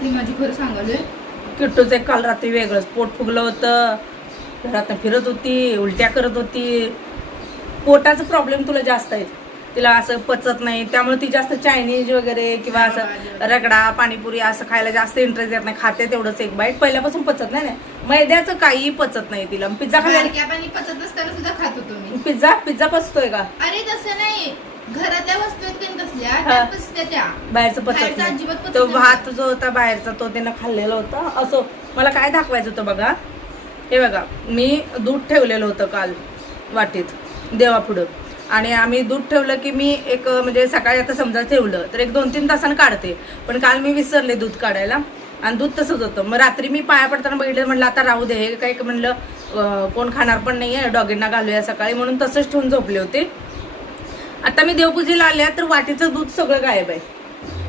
रात्री माझी खरं सांगालोय. किट्टूचं एक काल रात्री वेगळंच पोट फुगलं होतं, घरात फिरत होती, उलट्या करत होती. पोटाचा प्रॉब्लेम तुला जास्त आहे, तिला असं पचत नाही, त्यामुळे ती जास्त चायनीज वगैरे किंवा असं रगडा पाणीपुरी असं खायला जास्त इंटरेस्ट येत नाही. खाते तेवढंच एक बाईट, पहिल्यापासून पचत नाही. मैद्याचं काहीही पचत नाही तिला. पिझ्झा खायला पाणी पचत नसताना सुद्धा खात होतो मी. पिझ्झा पचतोय का? अरे तसं नाही, घरातल्या वस्तू आहेत की तसल्या त्या पचत्या त्या. बाहेरचं बाहेरचं पचत नाही. अजिबात पचत तो नाही. भात जो होता बाहेरचा तो त्यानं खाल्लेला होता. असो, मला काय दाखवायचं होतं बघा, हे बघा मी दूध ठेवलेलं होतं काल वाटीत देवापुढं, आणि आम्ही दूध ठेवलं की मी एक म्हणजे सकाळी आता समजा ठेवलं तर एक 2-3 तासानं काढते, पण काल मी विसरले दूध काढायला आणि दूध तसंच होतं. मग रात्री मी पाया पडताना बघितलं, म्हणलं आता राहू दे, हे काही म्हणलं कोण खाणार पण नाही आहे, डॉगींना घालूया सकाळी, म्हणून तसंच ठेवून झोपले होते. आता मी देवपूजेला आल्या तर वाटीचं दूध सगळं गायब आहे,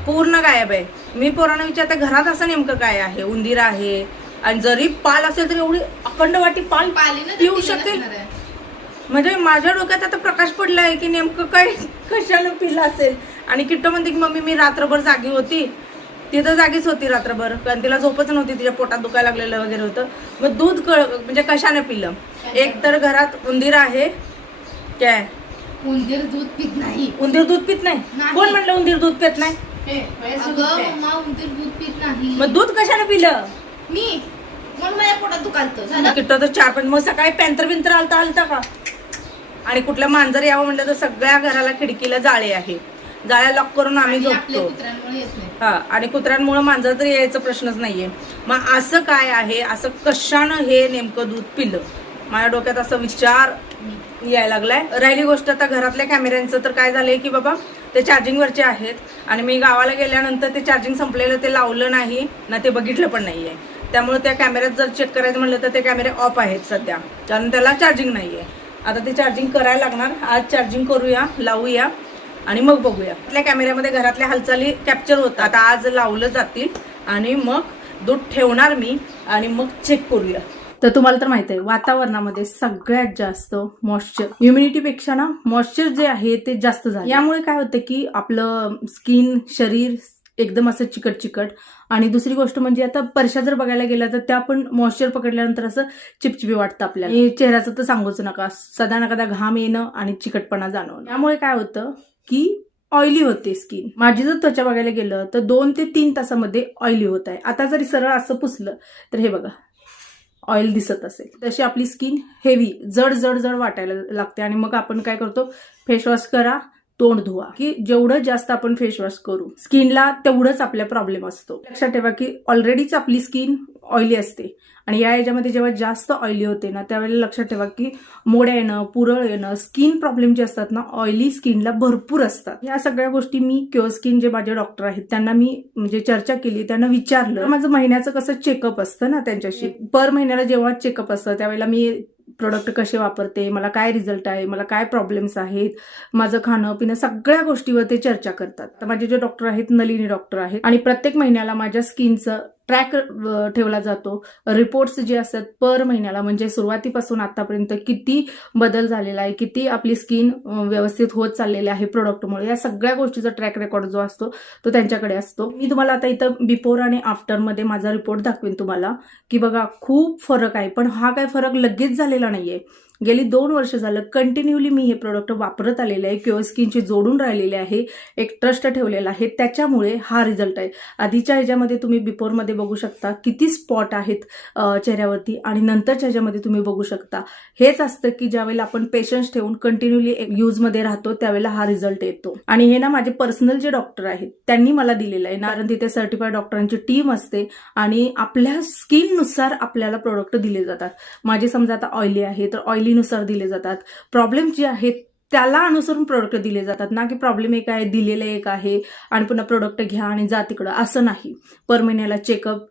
पूर्ण गायब आहे. मी पोरांना विचारते घरात असं नेमकं काय आहे, उंदीर आहे, आणि जरी पाल असेल तरी एवढी अखंड वाटी पाल पिऊ शकेल. म्हणजे माझ्या डोक्यात आता प्रकाश पडला आहे की नेमकं काय कशानं पिलं असेल. आणि किट्टू म्हणते की मम्मी मी रात्रभर जागी होती, ती तर जागीच होती रात्रभर, कारण तिला झोपच नव्हती, तिच्या पोटात दुखायला लागलेलं वगैरे होतं. मग दूध म्हणजे कशाने पिलं? एक तर घरात उंदीर आहे काय? उंदीर दूध पित नाही. उंदीर दूध पित नाही? कोण म्हणलं उंदीर दूध पित नाही? अगं मम्मा, उंदीर दूध पित नाही. मग दूध कशाने पिलं? मी म्हणून माझ्या पोटात दुखालतं झालं. किट्टू तर 4-5 मग सकाळी पॅन्टर बिंतर आलता का? आणि कुठलं मांजर यावं म्हणलं तर सगळ्या घराला खिडकीला जाळे आहे, जाळ्या लॉक करून आम्ही झोपतो. हा, आणि कुत्र्यांमुळे मांजर तर यायचा प्रश्नच नाहीये. मग असं काय आहे, असं कशानं हे नेमकं दूध पिलं? माझ्या डोक्यात असं विचार यायला लागलाय. राहिली गोष्ट आता घरातल्या कॅमेऱ्यांचं, तर काय झालंय की बाबा ते चार्जिंगवरचे आहेत, आणि मी गावाला गेल्यानंतर ते चार्जिंग संपलेलं ते लावलं नाही ना, ते बघितलं पण नाहीये. त्यामुळे त्या कॅमेऱ्यात जर चेक करायचं म्हणलं तर ते कॅमेरे ऑफ आहेत सध्या, कारण त्याला चार्जिंग नाहीये. आता ते चार्जिंग करायला लागणार. आज चार्जिंग करूया, लावूया आणि मग बघूया. आपल्या कॅमेऱ्यामध्ये घरातल्या हालचाली कॅप्चर होतात. आता आज लावलं जातील आणि मग दूध ठेवणार मी आणि मग चेक करूया. तर तुम्हाला तर माहिती आहे, वातावरणामध्ये सगळ्यात जास्त मॉइश्चर, ह्युमिडिटीपेक्षा ना मॉइश्चर जे आहे ते जास्त झालं. यामुळे काय होतं की आपलं स्किन, शरीर एकदम असं चिकट चिकट. आणि दुसरी गोष्ट म्हणजे आता परशा जर बघायला गेला तर त्या पण मॉइश्चर पकडल्यानंतर असं चिपचिपी वाटतं आपल्याला. चेहऱ्याचं तर सांगूच नका, सदा ना कदा घाम येणं आणि चिकटपणा जाणवणं. त्यामुळे काय होतं की ऑइली होते स्किन. माझी जर त्वचा बघायला गेलं तर 2 ते 3 तासामध्ये ऑइली होत आहे. आता जरी सरळ असं पुसलं तर हे बघा ऑइल दिसत असेल, तशी आपली स्किन हेवी, जड जड जड वाटायला लागते. आणि मग आपण काय करतो, फेसवॉश करा, तोंड धुवा, की जेवढं जास्त आपण फेसवॉश करू स्किनला तेवढंच आपला प्रॉब्लेम असतो. लक्षात ठेवा की ऑलरेडीच आपली स्किन ऑइली असते, आणि या याच्यामध्ये जेव्हा जास्त ऑइली होते ना, त्यावेळेला लक्षात ठेवा की मोड्या येणं, पुरळ येणं, स्किन प्रॉब्लेम जे असतात ना ऑइली स्किनला भरपूर असतात. या सगळ्या गोष्टी मी क्युअर स्किन जे माझे डॉक्टर आहेत त्यांना मी म्हणजे चर्चा केली, त्यांना विचारलं. माझं महिन्याचं कसं चेकअप असतं ना त्यांच्याशी, पर महिन्याला जेव्हा चेकअप असतं त्यावेळेला मी प्रोडक्ट कसे वापरते, मला काय रिझल्ट आहे, मला काय प्रॉब्लेम्स आहेत, माझं खाणं पिणं सगळ्या गोष्टीवर ते चर्चा करतात. तर माझे जे डॉक्टर आहेत नलिनी डॉक्टर आहेत, आणि प्रत्येक महिन्याला माझ्या स्किनचं ट्रॅक ठेवला जातो. रिपोर्ट्स जे असतात पर महिन्याला, म्हणजे सुरुवातीपासून आतापर्यंत किती बदल झालेला आहे, किती आपली स्किन व्यवस्थित होत चाललेली आहे प्रोडक्टमुळे, या सगळ्या गोष्टीचा ट्रॅक रेकॉर्ड जो असतो तो त्यांच्याकडे असतो. मी तुम्हाला आता इथं बिफोर आणि आफ्टरमध्ये माझा रिपोर्ट दाखवेन तुम्हाला की बघा खूप फरक आहे. पण हा काय फरक लगेच झालेला नाहीये. गेली 2 वर्ष झालं कंटिन्यूली मी हे प्रोडक्ट वापरत आलेले आहे, क्युअर स्किनची जोडून राहिलेले आहे, एक ट्रस्ट ठेवलेला आहे, त्याच्यामुळे हा रिझल्ट आहे. आधीच्या ह्याच्यामध्ये तुम्ही बिफोरमध्ये बघू शकता किती स्पॉट आहेत चेहऱ्यावरती, आणि नंतरच्या ह्याच्यामध्ये तुम्ही बघू शकता. हेच असतं की ज्यावेळेला आपण पेशन्स ठेवून कंटिन्यूली यूजमध्ये राहतो त्यावेळेला हा रिझल्ट येतो. आणि हे ना माझे पर्सनल जे डॉक्टर आहेत त्यांनी मला दिलेलं आहे, कारण तिथे सर्टिफाईड डॉक्टरांची टीम असते आणि आपल्या स्किननुसार आपल्याला प्रोडक्ट दिले जातात. माझे समजा आता ऑइली आहे तर ऑइली नुसार दिले जातात. प्रॉब्लेम जे आहेत त्याला अनुसरून प्रोडक्ट दिले जातात, ना की प्रॉब्लेम एक आहे दिलेलं एक आहे आणि पुन्हा प्रोडक्ट घ्या आणि जा तिकडं, असं नाही. पर महिन्याला चेकअप,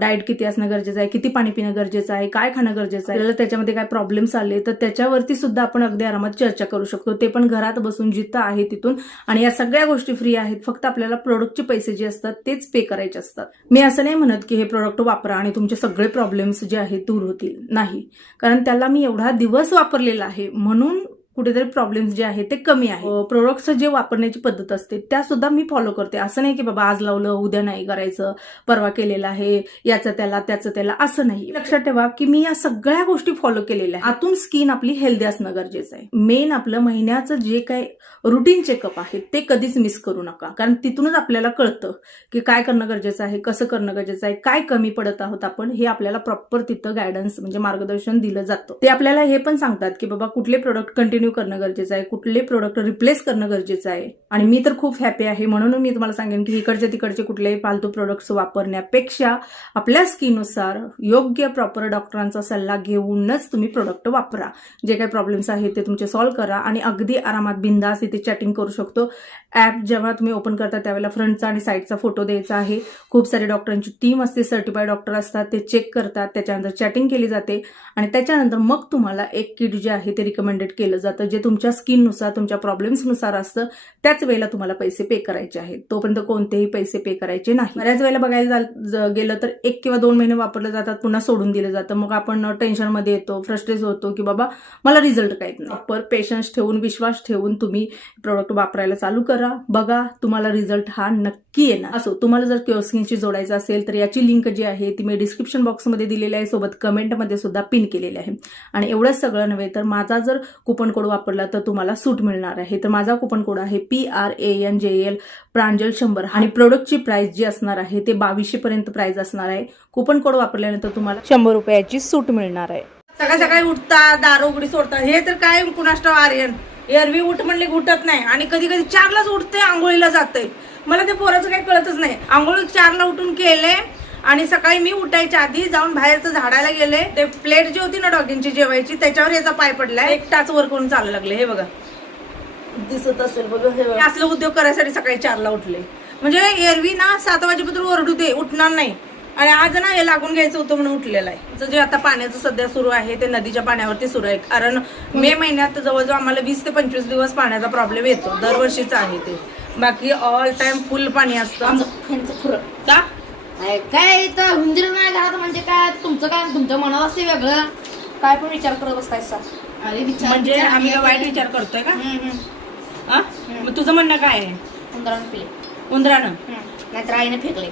डाएट किती असणं गरजेचं आहे, किती पाणी पिणं गरजेचं आहे, काय खाणं गरजेचं आहे, त्याच्यामध्ये काय प्रॉब्लेम्स आले तर त्याच्यावरती सुद्धा आपण अगदी आरामात चर्चा करू शकतो, ते पण घरात बसून जिथं आहे तिथून. आणि या सगळ्या गोष्टी फ्री आहेत, फक्त आपल्याला प्रोडक्टचे पैसे जे असतात तेच पे करायचे असतात. मी असं नाही म्हणत की हे प्रोडक्ट वापरा आणि तुमचे सगळे प्रॉब्लेम्स जे आहेत दूर होतील, नाही, कारण त्याला मी एवढा दिवस वापरलेला आहे म्हणून कुठेतरी प्रॉब्लेम्स जे आहे ते कमी आहे. प्रोडक्ट्स जे वापरण्याची पद्धत असते त्या सुद्धा मी फॉलो करते. असं नाही की बाबा आज लावलं उद्या नाही करायचं, परवा केलेलं आहे, याचं त्याला त्याचं त्याला, असं नाही. लक्षात ठेवा की मी या सगळ्या गोष्टी फॉलो केलेल्या आहेत. आतून स्किन आपली हेल्दी असणं गरजेचं आहे. मेन आपलं महिन्याचं जे काही रुटीन चेकअप आहे ते कधीच मिस करू नका, कारण तिथूनच आपल्याला कळतं की काय करणं गरजेचं आहे, कसं करणं गरजेचं आहे, काय कमी पडत आहोत आपण, हे आपल्याला प्रॉपर तिथं गायडन्स म्हणजे मार्गदर्शन दिलं जातं. ते आपल्याला हे पण सांगतात की बाबा कुठले प्रोडक्ट कंटिन्यू करणं गरजेचं आहे, कुठले प्रोडक्ट रिप्लेस करणं गरजेचं आहे. आणि मी तर खूप हॅपी आहे, म्हणून मी तुम्हाला सांगेन की इकडचे तिकडचे कुठलेही फालतू प्रोडक्ट्स वापरण्यापेक्षा आपल्या स्किननुसार योग्य प्रॉपर डॉक्टरांचा सल्ला घेऊनच तुम्ही प्रोडक्ट वापरा. जे काही प्रॉब्लेम्स आहेत ते तुमचे सॉल्व्ह करा आणि अगदी आरामात बिंदास इथे चॅटिंग करू शकतो. ॲप जेव्हा तुम्ही ओपन करता त्यावेळेला फ्रंटचा आणि साईडचा फोटो द्यायचा आहे. खूप सारे डॉक्टरांची टीम असते, सर्टिफाईड डॉक्टर असतात, ते चेक करतात, त्याच्यानंतर चॅटिंग केली जाते आणि त्याच्यानंतर मग तुम्हाला एक किट जे आहे ते रिकमेंडेड केलं जातं, जे तुमच्या स्किननुसार तुमच्या प्रॉब्लेम्सनुसार असतं. त्याच वेळेला तुम्हाला पैसे पे करायचे आहेत, तोपर्यंत कोणतेही पैसे पे करायचे नाही. बऱ्याच वेळेला बघायला गेलं तर 1 किंवा 2 महिने वापरले जातात, पुन्हा सोडून दिलं जातं. मग आपण टेन्शनमध्ये येतो, फ्रस्ट्रेट होतो की बाबा मला रिझल्ट काहीच नाही. पर पेशन्स ठेवून, विश्वास ठेवून तुम्ही प्रोडक्ट वापरायला चालू करा. बघा तुम्हाला रिझल्ट हा नक्की येणार. असो तुम्हाला जर क्युअर स्किनची जोडायचं असेल तर याची लिंक जी आहे ती मी डिस्क्रिप्शन बॉक्समध्ये दिलेली आहे, सोबत कमेंटमध्ये सुद्धा पिन केलेली आहे. आणि एवढंच सगळं नव्हे तर माझा जर कुपन कोड वापरला तर तुम्हाला सूट मिळणार आहे. तर माझा कुपन कोड आहे PRANJL प्रांजल 100 आणि प्रोडक्टची प्राइस जी असणार आहे ते 2200 पर्यंत प्राइस असणार आहे. कुपन कोड वापरल्यानंतर तुम्हाला 100 रुपयाची सूट मिळणार आहे. सकाळी सकाळी उठता, दारू उघडी सोडता, हे तर काय कुणाष्ट आर्यन एरवी उठ म्हणले उठत नाही आणि कधी कधी 4लाच उठते, आंघोळीला जाते. मला ते पोराचं काही कळतच नाही. आंघोळ 4ला उठून केले आणि सकाळी मी उठायच्या आधी जाऊन बाहेरचं झाडायला गेले. ते प्लेट जी होती ना डॉगिंगची जेवायची त्याच्यावर याचा पाय पडलाय. 1 टाच वर करून चालू लागले. हे बघा दिसत असेल बघा, हे असलं उद्योग करायसाठी सकाळी 4ला उठले. म्हणजे एरवी ना 7 वाजेपर्यंत ओरडू दे, उठणार नाही. आणि आज ना हे लागून घ्यायचं होतं म्हणून उठलेलं आहे. जे आता पाण्याचं सध्या सुरू आहे ते नदीच्या पाण्यावरती सुरू आहे, कारण मे महिन्यात जवळजवळ आम्हाला 20 ते 25 दिवस पाण्याचा प्रॉब्लेम येतो. दरवर्षीच आहे ते. बाकी ऑल टाइम फुल पाणी असतं. का काय तर हुंदीर नाही घरात म्हणजे काय तुमचं काय तुमच्या मनात असते वेगळं, काय पण विचार करत बसतायचा. अरे विचार म्हणजे आम्ही वाईट विचार करतोय का? मग तुझं म्हणणं काय आहे? उंदरानं पिले, उंदरानं नाहीतर आईने फेकले.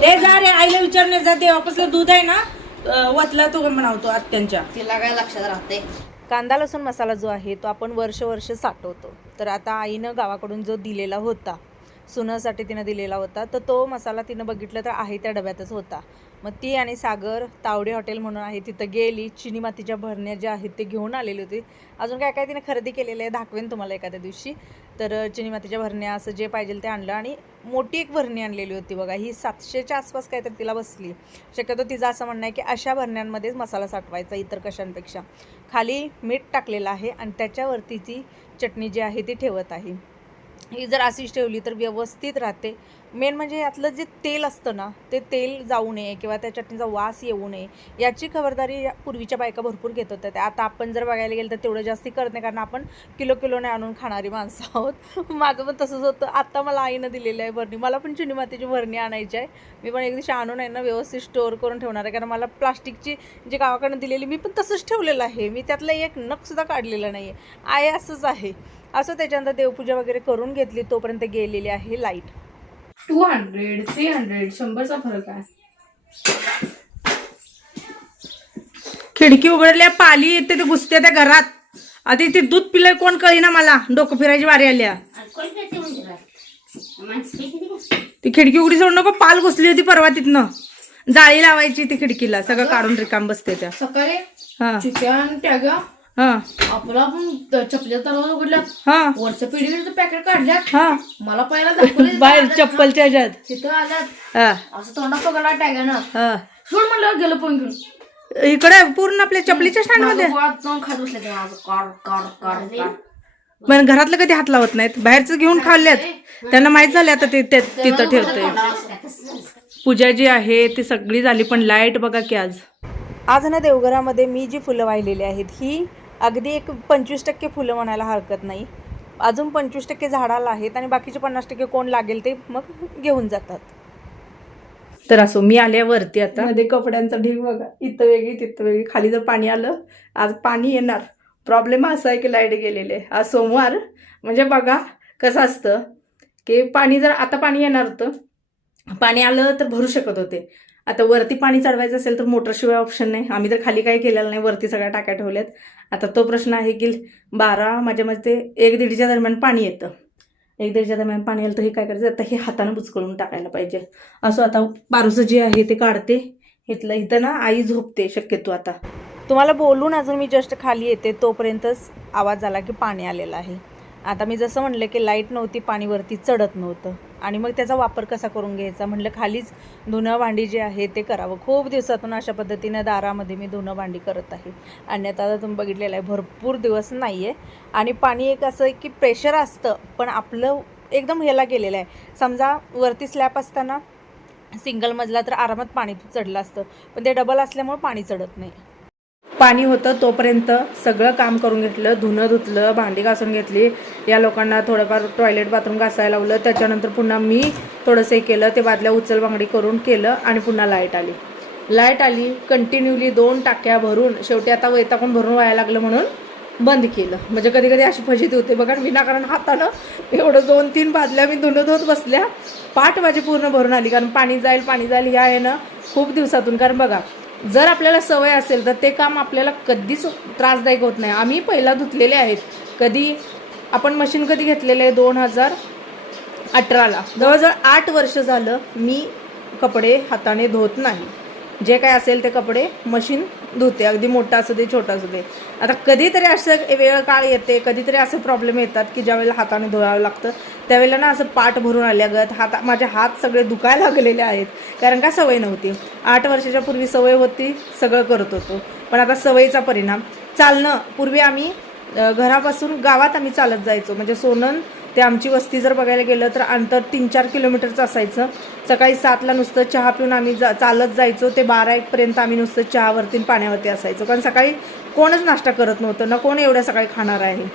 ते जा रे, आईला विचारण्यात जाते वापसलं दूध आहे ना वतला तो म्हणावतो आत्यांच्या. तिला काय लक्षात राहते. कांदा लसूण मसाला जो आहे तो आपण वर्ष साठवतो. तर आता आईनं गावाकडून जो दिलेला होता, सुनासाठी तिनं दिलेला होता, तर तो मसाला तिनं बघितलं तर आहे त्या डब्यातच होता. मग ती आणि सागर तावडे हॉटेल म्हणून आहे तिथं गेली, चिनी मातीच्या भरण्या ज्या आहेत ते घेऊन आलेली होती. अजून काय काय तिने खरेदी केलेलं आहे, दाखवेन तुम्हाला एखाद्या दिवशी. तर चिनी मातीच्या भरण्या असं जे पाहिजे ते आणलं आणि मोठी एक भरणी आणलेली होती बघा. ही 700च्या आसपास काहीतरी तिला बसली. शक्यतो तिचं असं म्हणणं आहे की अशा भरण्यांमध्येच मसाला साठवायचा इतर कशांपेक्षा. खाली मीठ टाकलेलं आहे आणि त्याच्यावरती ती चटणी जी आहे ती ठेवत आहे. ही जर अशीच ठेवली तर व्यवस्थित राहते. मेन म्हणजे यातलं जे तेल असतं ना ते तेल जाऊ नये किंवा त्या चटणीचा वास येऊ नये याची खबरदारी पूर्वीच्या बायका भरपूर घेत होत्या. त्या आता आपण जर बघायला गेलं तर तेवढं जास्ती करत नाही, कारण आपण किलोने आणून खाणारी माणसं आहोत. माझं पण तसंच होतं. आता मला आईनं दिलेली आहे भरणी. मला पण चिनी मातीची भरणी आणायची आहे. मी पण एक दिवशी आणून आहे ना व्यवस्थित स्टोअर करून ठेवणार आहे, कारण मला प्लास्टिकची जी गावाकडनं दिलेली मी पण तसंच ठेवलेलं आहे. मी त्यातलं एक नखसुद्धा काढलेलं नाही आहे असंच आहे. असं त्याच्यानंतर देवपूजा वगैरे करून घेतली, तोपर्यंत गेलेली आहे लाईट. 200 300 100चा फरक आहे. खिडकी उघडल्या, पाली येते ते घुसते त्या घरात. आधी ते दूध पिलंय कोण कळीना मला. डोकं फिरायची वारी आल्या. ती खिडकी उघडी सोड नको, पाल घुसली होती परवा तिथनं. जाळी लावायची ती खिडकीला, सगळं काढून रिकाम बसते त्या. सकाळी हा चिकन टॅग आपला आपण चपल्या दरवाजा उघडल्यात, वरच्या पिढीवर पॅकेट काढल्यात. मला पहिला दाखवले बाहेर चप्पलच्या ह्याच्यात तिथं आल्यात, असं तोंडा पकडला टॅगानं. सोड म्हणलं गेलं पण घेऊन इकडे पूर्ण आपल्या चपलीच्या स्टँड मध्ये खात बसले ते माझं. पण घरातलं कधी हात लावत नाहीत, बाहेरचं घेऊन खाल्ल्यात. त्यांना माहित झाले आता ते तिथं ठेवतंय. पूजा जी आहे ती सगळी झाली, पण लाईट बघा की आज ना देवघरामध्ये मी जी फुलं वाहिलेली आहेत ही अगदी एक 25% फुलं म्हणायला हरकत नाही. अजून 25% झाडाला आहेत आणि बाकीचे 50% कोण लागेल ते मग घेऊन जातात. तर असो मी आल्यावरती आता मध्ये कपड्यांचा ढीग बघा, इथं वेगळी तिथं वेगळी. खाली जर पाणी आलं, आज पाणी येणार प्रॉब्लेम असा आहे की लाईट गेलेली आहे. आज सोमवार म्हणजे बघा कसं असतं की पाणी जर आता पाणी येणार होतं, पाणी आलं तर भरू शकत होते. आता वरती पाणी चढवायचं असेल तर मोटरशिवाय ऑप्शन नाही. आम्ही तर खाली काही केलेलं नाही, वरती सगळ्या टाक्या ठेवल्यात. आता तो प्रश्न आहे की 12 माझ्या मते 1-1:30च्या दरम्यान पाणी येतं. 1-1:30च्या दरम्यान पाणी आलं तर हे काय करायचं, आता हे हातानं बुचकळून टाकायला पाहिजे. असं आता बारूचं जे आहे ते काढते. इथं ना आई झोपते शक्यतो. आता तुम्हाला बोलून अजून मी जस्ट खाली येते तोपर्यंतच आवाज आला की पाणी आलेलं आहे. आता मी जसं म्हणलं की लाईट नव्हती, पाणीवरती चढत नव्हतं आणि मग त्याचा वापर कसा करून घ्यायचा म्हणलं, खालीच धुणं भांडी जे आहे ते करावं. खूप दिवसातून अशा पद्धतीनं दारामध्ये मी धुणं भांडी करत आहे. आणि आता तुम्ही बघितलेलं आहे भरपूर दिवस नाही आहे. आणि पाणी एक असं की प्रेशर असतं पण आपलं एकदम ह्याला गेलेलं आहे. समजा वरती स्लॅब असताना सिंगल मजला तर आरामात पाणी चढलं असतं, पण ते डबल असल्यामुळे पाणी चढत नाही. पाणी होतं तोपर्यंत सगळं काम करून घेतलं. धुणं धुतलं, भांडी घासून घेतली, या लोकांना थोडंफार टॉयलेट बाथरूम घासायला लावलं. त्याच्यानंतर पुन्हा मी थोडंसं केलं, ते बादल्या उचल बांगडी करून केलं आणि पुन्हा लाईट आली कंटिन्युअली 2 टाक्या भरून. शेवटी आता वैतागून भरून व्हायला लागलं म्हणून बंद केलं. म्हणजे कधी कधी अशी फजिती होते बघा, विनाकारण हातानं एवढं 2-3 बादल्या मी धुणं धुत बसल्या. पाठ माझी पूर्ण भरून आली, कारण पाणी जाईल हे आहे ना खूप दिवसातून. कारण बघा जर आपल्याला सवय असेल तर ते काम आपल्याला कधीच त्रासदायक होत नाही. आम्ही पहिला धुतलेले आहेत. कधी आपण मशीन कधी घेतलेलं आहे 2018ला. जवळजवळ 8 वर्ष झालं मी कपडे हाताने धुत नाही. जे काय असेल ते कपडे मशीन धुते, अगदी मोठा असू दे छोटा असू दे. आता कधीतरी असं वेळ काळ येते, कधीतरी असे प्रॉब्लेम येतात की ज्यावेळेला हाताने धुवावं लागतं, त्यावेळेला ना असं पाठ भरून आल्यागत माझे हात सगळे दुखायला लागलेले आहेत. कारण का सवय नव्हती. 8 वर्षाच्या पूर्वी सवय होती, सगळं करत होतो. पण आता सवयीचा परिणाम. चालणं, पूर्वी आम्ही घरापासून गावात आम्ही चालत जायचो. म्हणजे सोनन ते आमची वस्ती जर बघायला गेलं तर अंतर 3-4 किलोमीटरचं असायचं. सकाळी 7ला नुसतं चहा पिऊन आम्ही चालत जायचो, ते 12-1 पर्यंत आम्ही नुसतं चहावरती पाण्यावरती असायचो. कारण सकाळी कोणच नाश्ता करत नव्हतं ना, कोण एवढ्या सकाळी खाणार आहे.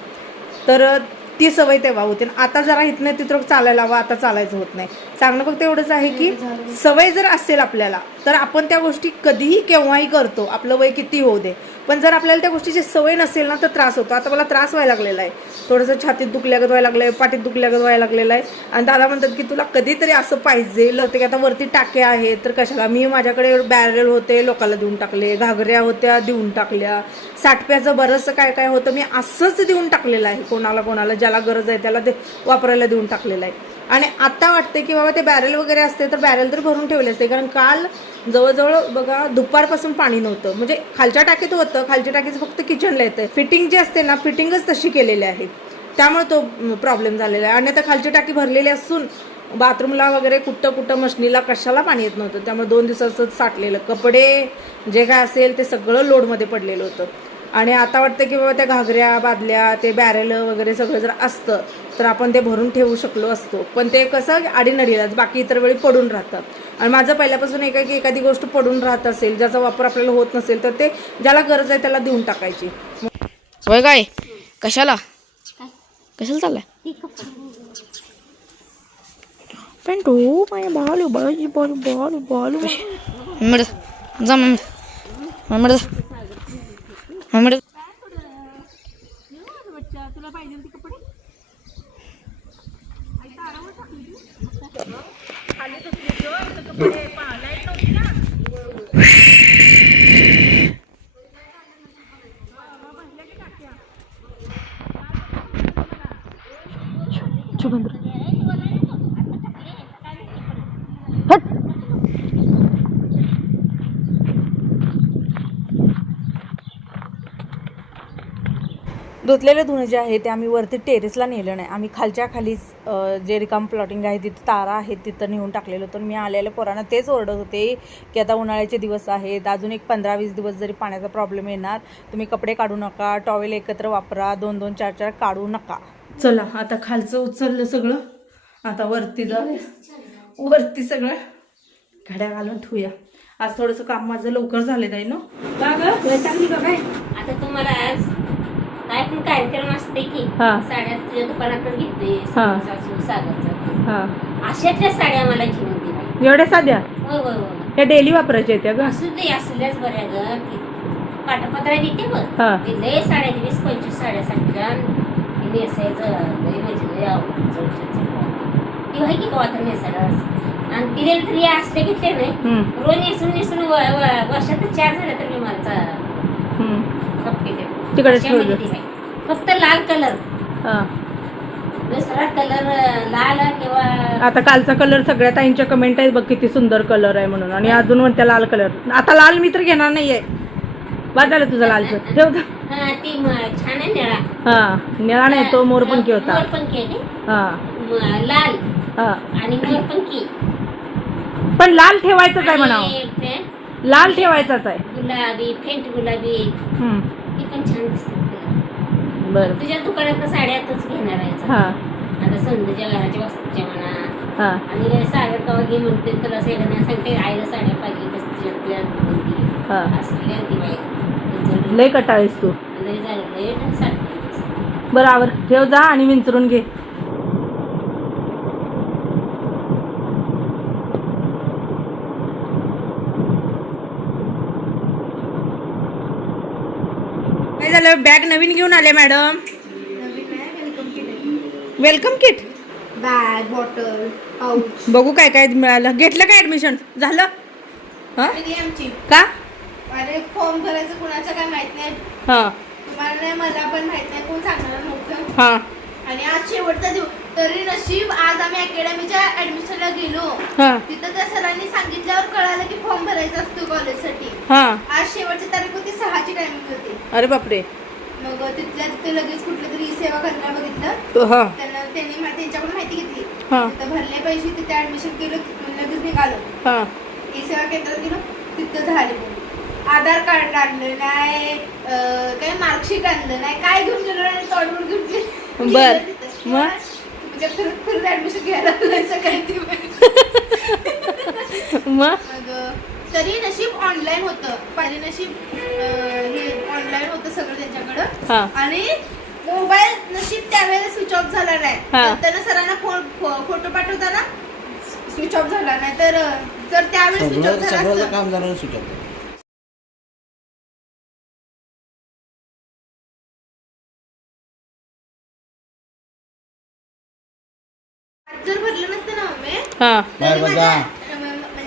तर ती सवय तेव्हा होती. आता जरा इथनं तिथं चालायला हवं, आता चालायचं होत नाही. सांगणं फक्त एवढंच आहे की सवय जर असेल आपल्याला तर आपण त्या गोष्टी कधीही केव्हाही करतो, आपलं वय किती होऊ दे. पण जर आपल्याला त्या गोष्टीची सवय नसेल ना तर त्रास होतो. आता मला त्रास व्हायला लागलेला आहे, थोडंसं छातीत दुखल्यागत व्हायला लागलं आहे, पाठीत दुखल्यागत व्हायला लागलेलं आहे. आणि दादा म्हणतात की तुला कधीतरी असं पाहिजे होते की आता वरती टाके आहेत तर कशाला. मी माझ्याकडे बॅरल होते, लोकांना देऊन टाकले. घागऱ्या होत्या, देऊन टाकल्या. साठप्याचं बरंचसं काय काय होतं मी असंच देऊन टाकलेलं आहे. कोणाला ज्याला गरज आहे त्याला ते वापरायला देऊन टाकलेलं आहे. आणि आता वाटते की बाबा ते बॅरल वगैरे असते तर बॅरल तर भरून ठेवले असते. कारण काल जवळजवळ बघा दुपारपासून पाणी नव्हतं. म्हणजे खालच्या टाकीत होतं, खालच्या टाकीचं फक्त किचनला येतं. फिटिंग जी असते ना, फिटिंगच तशी केलेली आहे, त्यामुळे तो प्रॉब्लेम झालेला आहे. आणि आता खालची टाकी भरलेली असून बाथरूमला वगैरे कुठं मशनीला कशाला पाणी येत नव्हतं. त्यामुळे 2 दिवसाचं साठलेलं कपडे जे काय असेल ते सगळं लोडमध्ये पडलेलं होतं. आणि आता वाटतं की बाबा त्या घागऱ्या बादल्या ते बॅरेल वगैरे सगळं जर असतं तर आपण ते भरून ठेवू शकलो असतो. पण ते कसं अडीनडीलाच, बाकी इतर वेळी पडून राहतं. आणि माझं पहिल्यापासून एक आहे की एखादी गोष्ट पडून राहत असेल, ज्याचा वापर आपल्याला होत नसेल तर ते ज्याला गरज आहे त्याला देऊन टाकायची. होय काय कशाला चाललाय पेंटू माझ्या बालू बालू बालू बालू बालू मम्मड जा मम्मड तुला पाहिजे ते कपडे खाली कपडे लाईट नव्हती ना. धुतलेलं धुणं जे आहे ते आम्ही वरती टेरेसला नेलं नाही. आम्ही खालीच जे रिकाम प्लॉटिंग आहे तिथं तारा आहेत तिथं नेऊन टाकलेलं होतं. मी आलेल्या पोरांना तेच ओरडत होते की आता उन्हाळ्याचे दिवस आहेत, अजून एक 15-20 दिवस जरी पाण्याचा प्रॉब्लेम येणार, तुम्ही कपडे काढू नका, टॉवेल एकत्र वापरा, 2-2, 4-4 काढू नका. चला आता खालचं उचललं सगळं, आता वरती सगळं घड्या घालून ठेवूया. आज थोडंसं काम माझं लवकर झालेलं आहे ना. का गं चांगली का काय? आता तुम्हाला आज काय पण कार्यक्रम असते की साड्या तुझ्या दुकानातच घेते सागरच्या, अशातल्या साड्या मला घेऊन दे. एवढ्या साध्या? होय होय होय. त्या डेली वापरायच्या आहेत ग. असू दे, असल्याच बऱ्या ग. काठापत्रा देते हा. बघ ते लय साड्या 20-25 साड्यासाठी नेसायचं लय म्हणजे लय आवडतं ती आहे की कवा तर नेसायला आणि तिने तरी असते की ते नाही रोज नेसून वर्षात 4 झाल्या तर मी माझा तिकडे फक्त लाल कलर दुसरा कलर लाल किंवा आता कालचा कलर सगळ्या ताईंच्या कमेंट आहेत बघ किती सुंदर कलर आहे म्हणून आणि अजून म्हणते लाल कलर आता लाल मी तर घेणार नाहीये बाद झालं तुझं लालचं ठेव ती छान आहे निळा हा निळा नाही तो मोरपंखी होता मोरपंखी आहे हा लाल हा आणि मोरपंखी पण लाल ठेवायचंच आहे म्हणावं आणि लाल ठेवायचाच आहे गुलाबी फेंट गुलाबी ती पण छान दिसते बर तुझ्या दुकानात साड्यातच घेणार आहे हा आता संध्याच्या घराच्या वस्तूच्या म्हणा हा आणि सागर कवा घे म्हणते तर असं नाही सांगते आईला साड्या पाहिजे हा असल्या ती बाई लय कटाळीस तू लय झालं लय साडी बरं आवर ठेव जा आणि विंचरून घे काय झालं बॅग नवीन घेऊन आले madam welcome kit bag bottle pouch बघू काय काय मिळालं घेतलं काय ऍडमिशन झालं हा आमची का अरे फॉर्म भरायचं कुणाचं काय माहित नाही हा तुम्हाला नाही मला पण माहित नाही कोण सांगणार नव्हतं हा आणि आज शेवटचा दिवस तरी नशीब आज आम्ही अकॅडमीच्या ऍडमिशनला गेलो हा तिथं त्या सरांनी सांगितल्यावर कळालं की फॉर्म भरायचा असतो कॉलेजसाठी हा आज शेवटची तारीख होती 6ची टायमिंग होती अरे बापरे मग तिथल्या तिथे लगेच कुठलं तरी सेवा करणार बघितलं हा त्यांनी त्यांच्याकडून माहिती घेतली हा तिथं भरले पैसे तिथे ऍडमिशन केलं तिथून लगेच निघालो हा ई सेवा केंद्रात गेलो तिथं झाले आधार कार्ड आणलं नाही काय मार्कशीट आणलं नाही काय घेऊन गेलो आणि तोडमोड घेऊन गेलो बर मग म्हणजे फिरत ऍडमिशन घ्यायला लागलं काही मग तरी नशीब ऑनलाईन होतं पहिले नशीब हे ऑनलाईन होतं सगळं त्यांच्याकडं आणि मोबाईल नशीब त्यावेळेला स्विच ऑफ झाला नाही त्यांना सरांना फोटो पाठवताना स्विच ऑफ झाला नाही तर जर त्यावेळेस स्विच ऑफ झाला काम झालं स्विच ऑफ जर भरलं नसतं ना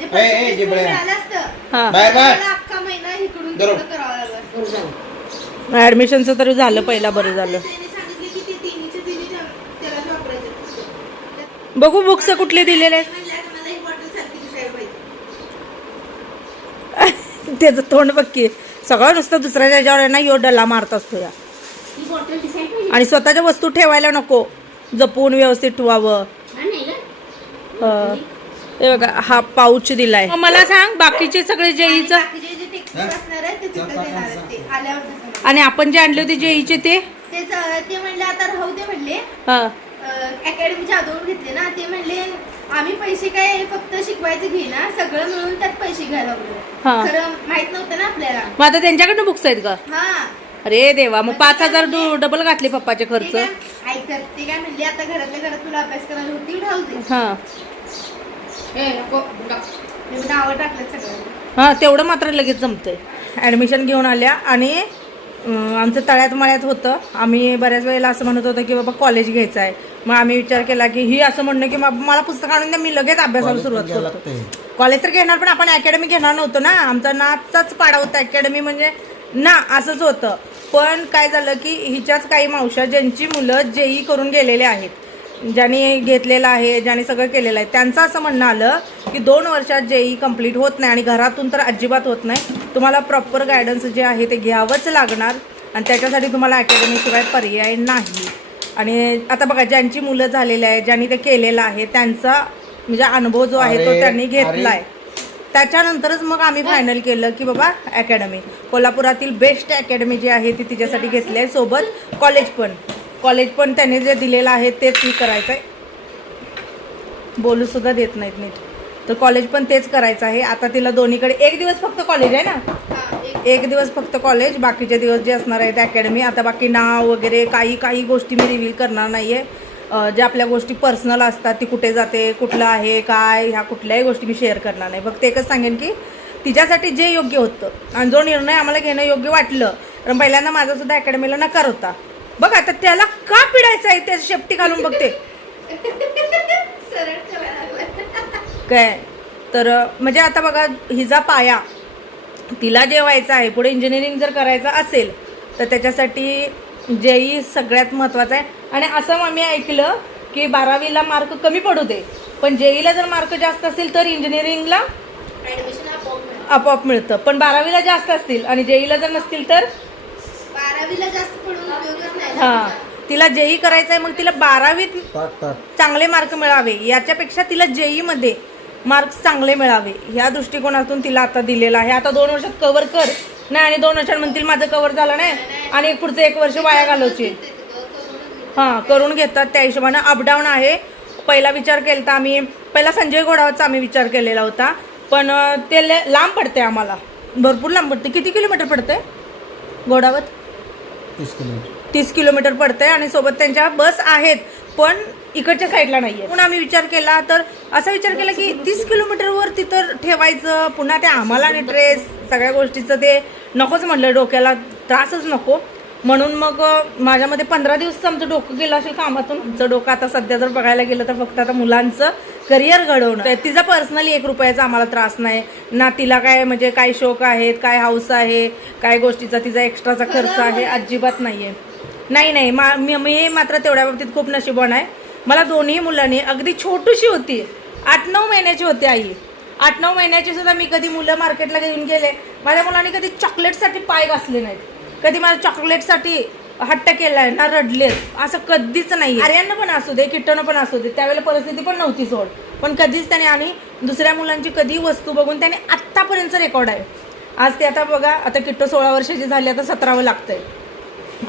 म्हणजे मिळालं असतं अख्खा महिना इकडून करावा लागला ऍडमिशनचं तरी झालं पहिला बरं झालं सांगितले की ते तिन्हीचे त्याला वापरायचं बघू बुक्स कुठले दिलेले आहेत त्याचं तोंड बघ सगळं नुसतं दुसऱ्याच्या ह्याच्यावर ना यो डल्ला मारत असतो या आणि स्वतःच्या वस्तू ठेवायला नको जपून व्यवस्थित ठेवावं हे बघा हा पाऊच दिलाय मला सांग बाकीचे सगळे जेईचं आणि आपण जे आणले होते जेईचे ते म्हणले आता राहू दे म्हणले अकॅडमीच्या अगोदर घेतले ना ते म्हणले आम्ही पैसे काय फक्त शिकवायचे घे ना सगळं मिळून त्यात पैसे घ्यायला लागलो खरं माहित नव्हतं ना आपल्याला मग आता त्यांच्याकडनं बुक्स आहेत का हा अरे देवा मग 5,000 डबल घातले पप्पाचे खर्च ऐक ते काय म्हणले आता घरातल्या घरात तुला अभ्यास करायला होती राहू दे नावं टाकलं सगळं हा तेवढं मात्र लगेच जमतंय ऍडमिशन घेऊन आल्या आणि आमचं तळ्यात मळ्यात होतं आम्ही बऱ्याच वेळेला असं म्हणत होतं की बाबा कॉलेज घ्यायचं आहे मग आम्ही विचार केला की ही असं म्हणणं की मला पुस्तक आणून द्या मी लगेच अभ्यासाला सुरुवात करतो कॉलेज तर घेणार पण आपण अकॅडमी घेणार नव्हतो ना आमचा नाचाच पाडा होता अकॅडमी म्हणजे ना असंच होतं पण काय झालं की हिच्याच काही मावश्या ज्यांची मुलं जेई करून गेलेले आहेत ज्यांनी घेतलेलं आहे ज्यांनी सगळं केलेलं आहे त्यांचं असं म्हणणं आलं की 2 वर्षात जेई कंप्लीट होत नाही आणि घरातून तर अजिबात होत नाही तुम्हाला प्रॉपर गायडन्स जे आहे ते घ्यावंच लागणार आणि त्याच्यासाठी तुम्हाला अकॅडमीशिवाय पर्याय नाही आणि आता बघा ज्यांची मुलं झालेली आहे ज्यांनी ते केलेलं आहे त्यांचा म्हणजे अनुभव जो आहे तो त्यांनी घेतला आहे त्याच्यानंतरच मग आम्ही फायनल केलं की बाबा अकॅडमी कोल्हापुरातील बेस्ट अकॅडमी जी आहे ती तिच्यासाठी घेतली आहे सोबत कॉलेज पण त्याने जे दिलेलं आहे तेच ही करायचं आहे बोलूसुद्धा देत नाहीत नीट तर कॉलेज पण तेच करायचं आहे आता तिला दोन्हीकडे 1 दिवस फक्त कॉलेज आहे ना 1 दिवस फक्त कॉलेज बाकीचे दिवस जे असणार आहे ते अकॅडमी आता बाकी नाव वगैरे काही गोष्टी मी रिव्हील करणार नाही आहे ज्या आपल्या गोष्टी पर्सनल असतात ती कुठे जाते कुठलं आहे काय ह्या कुठल्याही गोष्टी मी शेअर करणार नाही फक्त एकच सांगेन की तिच्यासाठी जे योग्य होतं आणि जो निर्णय आम्हाला घेणं योग्य वाटलं. कारण पहिल्यांदा माझा सुद्धा अकॅडमीला नकार होता. बघ आता त्याला का पिडायचं आहे, त्या शेपटी घालून बघते काय. तर म्हणजे आता बघा हिचा पाया, तिला जे व्हायचं आहे पुढे इंजिनिअरिंग जर करायचं असेल तर त्याच्यासाठी जेई सगळ्यात महत्त्वाचं आहे. आणि असं मी ऐकलं की 12वीला मार्क कमी पडू दे, पण जेईला जर मार्क जास्त असतील तर इंजिनिअरिंगला आपोआप मिळतं. पण 12वीला जास्त असतील आणि जेईला जर नसतील तर 12वीला जास्त पडून उपयोगच नाही. हां, तिला जेई करायचं आहे, मग तिला 12वीत चांगले मार्क मिळावे, याच्यापेक्षा तिला जेई मध्ये मार्क्स चांगले मिळावे ह्या दृष्टिकोनातून तिला आता दिलेला आहे. आता 2 वर्षात कव्हर कर नाही आणि 2 वर्षात म्हणतील माझं कव्हर झालं नाही आणि पुढचं 1 वर्ष वाया घालवची. हां, करून घेतात त्या हिशोबानं. अपडाऊन आहे. पहिला विचार केला आम्ही, पहिला संजय घोडावतचा आम्ही विचार केलेला होता, पण ते लांब पडते आम्हाला, भरपूर लांब पडते. किती किलोमीटर पडते घोडावत? 30 किलोमीटर पडते आणि सोबत त्यांच्या बस आहेत पण इकडच्या साईडला नाही आहे. पुन्हा आम्ही विचार केला तर असा विचार केला की 30 किलोमीटरवर तिथं ठेवायचं, पुन्हा ते आम्हाला आणि ड्रेस सगळ्या गोष्टीचं ते नकोच म्हटलं, डोक्याला त्रासच नको. म्हणून मग माझ्यामध्ये 15 दिवस आमचं डोकं गेलं असेल कामातून. आमचं डोकं आता सध्या जर बघायला गेलं तर फक्त आता मुलांचं करिअर घडवणं. तिचा पर्सनली 1 रुपयाचा आम्हाला त्रास नाही ना, तिला काय म्हणजे काय शौक आहेत, काय हाऊस आहे, काय गोष्टीचा तिचा एक्स्ट्राचा खर्च आहे, अजिबात नाहीये. नाही मी मात्र तेवढ्या बाबतीत खूप नशिबवान आहे. मला दोन्ही मुलांनी, अगदी छोटीशी होती, 8-9 महिन्याची होती आई, 8-9 महिन्याची सुद्धा मी कधी मुलं मार्केटला घेऊन गेले, माझ्या मुलांनी कधी चॉकलेटसाठी पाय घासले नाहीत, कधी मला चॉकलेटसाठी हट्ट केलाय ना, रडले, असं कधीच नाही. आर्यांना पण असू दे, किट्टनं पण असू दे, त्यावेळेला परिस्थिती पण नव्हती सोड, पण कधीच त्याने, आणि दुसऱ्या मुलांची कधी वस्तू बघून त्याने आत्तापर्यंत रेकॉर्ड आहे. आज ते आता बघा, आता किट्टो 16 वर्षाची झाली, आता 17वं लागतंय.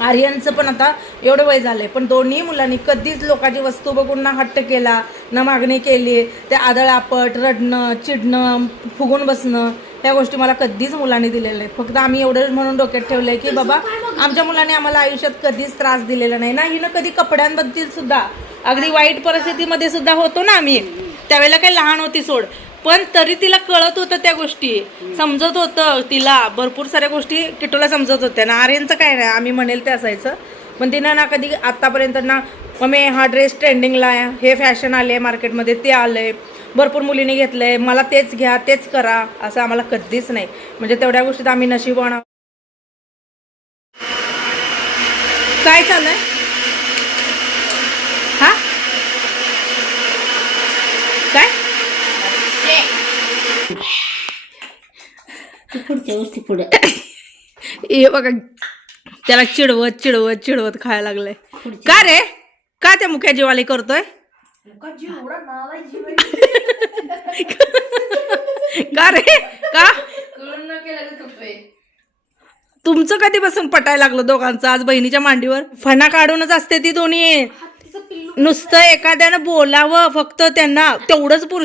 आर्यनचं पण आता एवढं वय झालंय, पण दोन्ही मुलांनी कधीच लोकांची वस्तू बघून ना हट्ट केला ना मागणी केली. ते आदळापट, रडणं, चिडणं, फुगून बसणं, ह्या गोष्टी मला कधीच मुलांनी दिलेल्या आहेत. फक्त आम्ही एवढं म्हणून डोक्यात ठेवलंय की बाबा आमच्या मुलांनी आम्हाला आयुष्यात कधीच त्रास दिलेला नाही ना. हिनं कधी कपड्यांबद्दल सुद्धा, अगदी वाईट परिस्थितीमध्ये सुद्धा होतो ना आम्ही, त्यावेळेला काही लहान होती सोड, पण तरी तिला कळत होतं, त्या गोष्टी समजत होतं तिला, भरपूर साऱ्या गोष्टी किट्टूला समजत होत्या ना. आर्यनचं काय नाही, आम्ही म्हणेल ते असायचं, पण तिनं ना कधी आत्तापर्यंत ना मम्मी हा ड्रेस ट्रेंडिंगला आहे, हे फॅशन आले मार्केटमध्ये, ते आलंय, भरपूर मुलींनी घेतलंय, मला तेच घ्या तेच करा, असं आम्हाला कधीच नाही. म्हणजे तेवढ्या गोष्टीत आम्ही नशीबवान. काय चालू आहे हा काय पुढच्या गोष्टी पुढे हे बघा, त्याला चिडवत चिडवत चिडवत खायला लागलंय. का रे, का त्या मुख्या जीवाली करतोय? का रे, का तुमचं कधीपासून पटायला लागलं दोघांचं? आज बहिणीच्या मांडीवर फणा काढूनच असते ती दोन्ही. नुसतं एखाद्यानं बोलावं फक्त, त्यांना तेवढंच पुरुष